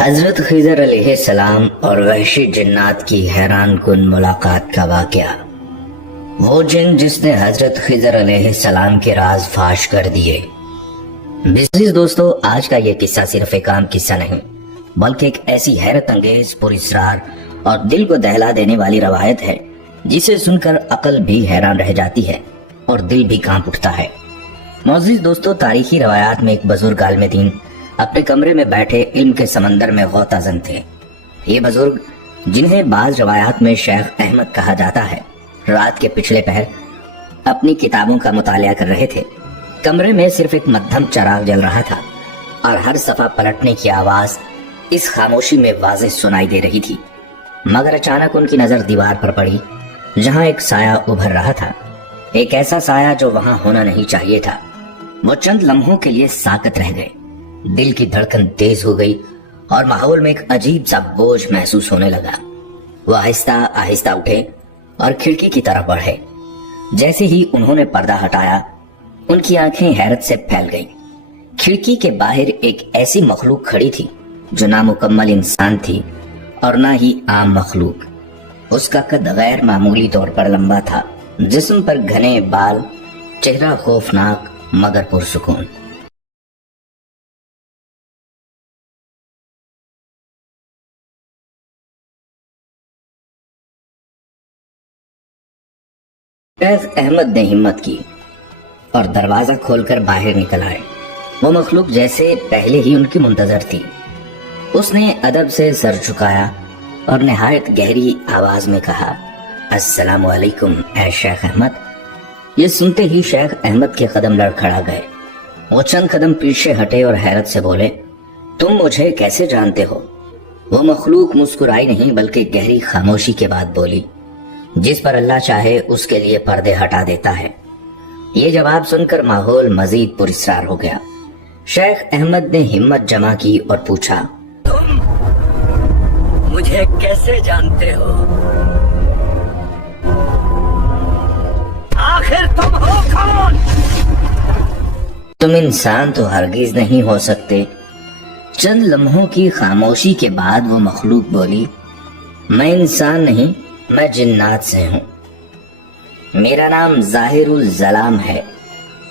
حضرت خضر علیہ السلام اور وحشی جنات کی حیران کن ملاقات کا واقعہ۔ وہ جن جس نے حضرت خضر علیہ السلام کے راز فاش کر دیے۔ عزیز دوستو، آج کا یہ قصہ صرف ایک عام قصہ نہیں بلکہ ایک ایسی حیرت انگیز، پراسرار اور دل کو دہلا دینے والی روایت ہے جسے سن کر عقل بھی حیران رہ جاتی ہے اور دل بھی کانپ اٹھتا ہے۔ معزز دوستو، تاریخی روایات میں ایک بزرگ عالم دین اپنے کمرے میں بیٹھے علم کے سمندر میں غوطہ زن تھے۔ یہ بزرگ، جنہیں بعض روایات میں شیخ احمد کہا جاتا ہے، رات کے پچھلے پہر اپنی کتابوں کا مطالعہ کر رہے تھے۔ کمرے میں صرف ایک مدھم چراغ جل رہا تھا اور ہر صفحہ پلٹنے کی آواز اس خاموشی میں واضح سنائی دے رہی تھی۔ مگر اچانک ان کی نظر دیوار پر پڑی جہاں ایک سایہ ابھر رہا تھا، ایک ایسا سایہ جو وہاں ہونا نہیں چاہیے تھا۔ وہ چند لمحوں کے لیے ساکت رہ گئے، دل کی دھڑکن تیز ہو گئی اور ماحول میں ایک عجیب سا بوجھ محسوس ہونے لگا۔ وہ آہستہ آہستہ اٹھے اور کھڑکی کی طرف بڑھے۔ جیسے ہی انہوں نے پردہ ہٹایا، ان کی آنکھیں حیرت سے پھیل گئیں۔ کھڑکی کے باہر ایک ایسی مخلوق کھڑی تھی جو نہ مکمل انسان تھی اور نہ ہی عام مخلوق۔ اس کا قد غیر معمولی طور پر لمبا تھا، جسم پر گھنے بال، چہرہ خوفناک مگر پرسکون۔ شیخ احمد نے ہمت کی اور دروازہ کھول کر باہر نکل آئے۔ وہ مخلوق جیسے پہلے ہی ان کی منتظر تھی۔ اس نے ادب سے سر جھکایا اور نہایت گہری آواز میں کہا، السلام علیکم اے شیخ احمد۔ یہ سنتے ہی شیخ احمد کے قدم لڑکھڑا گئے۔ وہ چند قدم پیچھے ہٹے اور حیرت سے بولے، تم مجھے کیسے جانتے ہو؟ وہ مخلوق مسکرائی نہیں بلکہ گہری خاموشی کے بعد بولی، جس پر اللہ چاہے اس کے لیے پردے ہٹا دیتا ہے۔ یہ جواب سن کر ماحول مزید پراسرار ہو گیا۔ شیخ احمد نے ہمت جمع کی اور پوچھا، تم مجھے کیسے جانتے ہو؟ آخر تم ہو کون؟ تم انسان تو ہرگز نہیں ہو سکتے۔ چند لمحوں کی خاموشی کے بعد وہ مخلوق بولی، میں انسان نہیں، میں جنات سے ہوں۔ میرا نام ظاہر الظلام ہے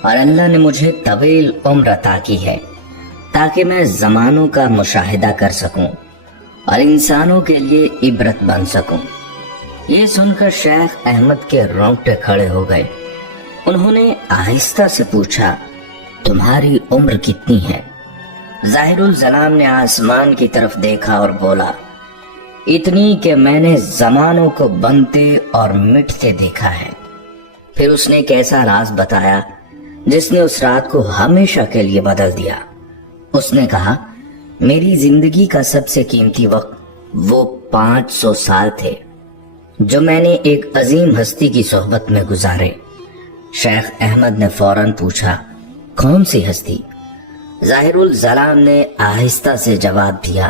اور اللہ نے مجھے طویل عمر عطا کی ہے تاکہ میں زمانوں کا مشاہدہ کر سکوں اور انسانوں کے لیے عبرت بن سکوں۔ یہ سن کر شیخ احمد کے رونگٹے کھڑے ہو گئے۔ انہوں نے آہستہ سے پوچھا، تمہاری عمر کتنی ہے؟ ظاہر الظلام نے آسمان کی طرف دیکھا اور بولا، اتنی کہ میں نے زمانوں کو بنتے اور مٹتے دیکھا ہے۔ پھر اس نے ایک ایسا راز بتایا جس نے اس رات کو ہمیشہ کے لیے بدل دیا۔ اس نے کہا، میری زندگی کا سب سے قیمتی وقت وہ 500 سال تھے جو میں نے ایک عظیم ہستی کی صحبت میں گزارے۔ شیخ احمد نے فوراً پوچھا، کون سی ہستی؟ ظاہر الظلام نے آہستہ سے جواب دیا،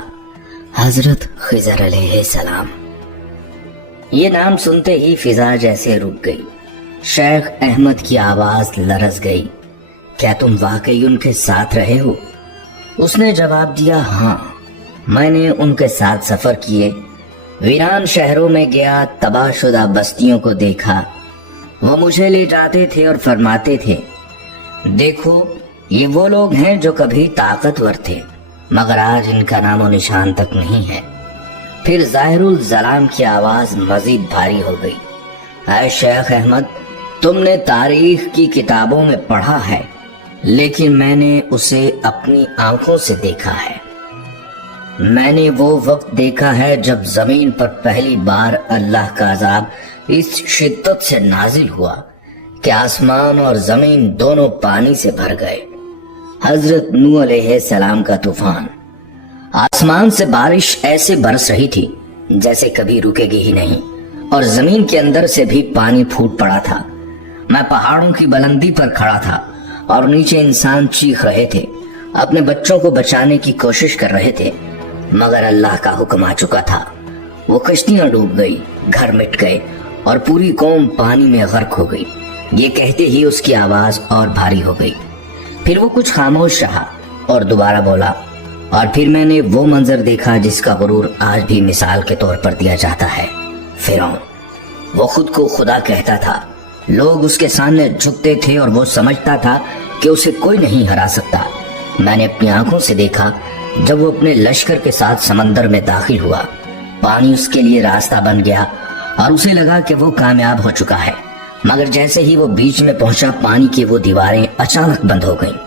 حضرت خضر علیہ السلام۔ یہ نام سنتے ہی فضا جیسے رک گئی۔ شیخ احمد کی آواز لرز گئی، کیا تم واقعی ان کے ساتھ رہے ہو؟ اس نے جواب دیا، ہاں، میں نے ان کے ساتھ سفر کیے، ویران شہروں میں گیا، تباہ شدہ بستیوں کو دیکھا۔ وہ مجھے لے جاتے تھے اور فرماتے تھے، دیکھو یہ وہ لوگ ہیں جو کبھی طاقتور تھے مگر آج ان کا نام و نشان تک نہیں ہے۔ پھر ظاہر الظلام کی آواز مزید بھاری ہو گئی، اے شیخ احمد، تم نے تاریخ کی کتابوں میں پڑھا ہے لیکن میں نے اسے اپنی آنکھوں سے دیکھا ہے۔ میں نے وہ وقت دیکھا ہے جب زمین پر پہلی بار اللہ کا عذاب اس شدت سے نازل ہوا کہ آسمان اور زمین دونوں پانی سے بھر گئے۔ حضرت نوح علیہ السلام کا طوفان، آسمان سے بارش ایسے برس رہی تھی جیسے کبھی رکے گی ہی نہیں اور زمین کے اندر سے بھی پانی پھوٹ پڑا تھا۔ میں پہاڑوں کی بلندی پر کھڑا تھا اور نیچے انسان چیخ رہے تھے، اپنے بچوں کو بچانے کی کوشش کر رہے تھے مگر اللہ کا حکم آ چکا تھا۔ وہ کشتیاں ڈوب گئی، گھر مٹ گئے اور پوری قوم پانی میں غرق ہو گئی۔ یہ کہتے ہی اس کی آواز اور بھاری ہو گئی۔ پھر وہ کچھ خاموش رہا اور دوبارہ بولا، اور پھر میں نے وہ منظر دیکھا جس کا غرور آج بھی مثال کے طور پر دیا جاتا ہے، فرعون۔ وہ خود کو خدا کہتا تھا، لوگ اس کے سامنے جھکتے تھے اور وہ سمجھتا تھا کہ اسے کوئی نہیں ہرا سکتا۔ میں نے اپنی آنکھوں سے دیکھا جب وہ اپنے لشکر کے ساتھ سمندر میں داخل ہوا، پانی اس کے لیے راستہ بن گیا اور اسے لگا کہ وہ کامیاب ہو چکا ہے، مگر جیسے ہی وہ بیچ میں پہنچا پانی کی وہ دیواریں اچانک بند ہو گئیں۔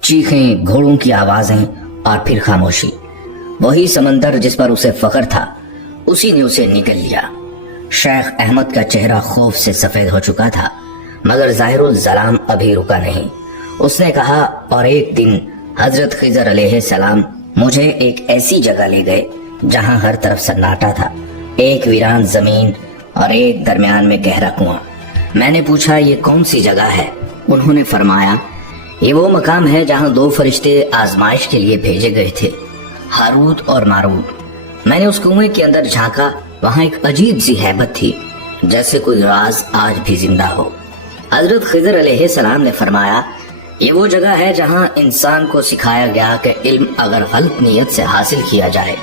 چیخیں، گھوڑوں کی آوازیں اور پھر خاموشی۔ وہی سمندر جس پر اسے فخر تھا، اسی نے اسے نگل لیا۔ شیخ احمد کا چہرہ خوف سے سفید ہو چکا تھا، مگر ظاہر الظلام ابھی رکا نہیں۔ اس نے کہا، اور ایک دن حضرت خضر علیہ السلام مجھے ایک ایسی جگہ لے گئے جہاں ہر طرف سناٹا تھا، ایک ویران زمین اور ایک درمیان میں گہرا کنواں۔ میں نے پوچھا، یہ کون سی جگہ ہے؟ انہوں نے فرمایا، یہ وہ مقام ہے جہاں دو فرشتے آزمائش کے لیے بھیجے گئے تھے، ہاروت اور ماروت۔ میں نے اس کنویں کے اندر جھانکا، وہاں ایک عجیب سی ہیبت تھی، جیسے کوئی راز آج بھی زندہ ہو۔ حضرت خضر علیہ السلام نے فرمایا، یہ وہ جگہ ہے جہاں انسان کو سکھایا گیا کہ علم اگر غلط نیت سے حاصل کیا جائے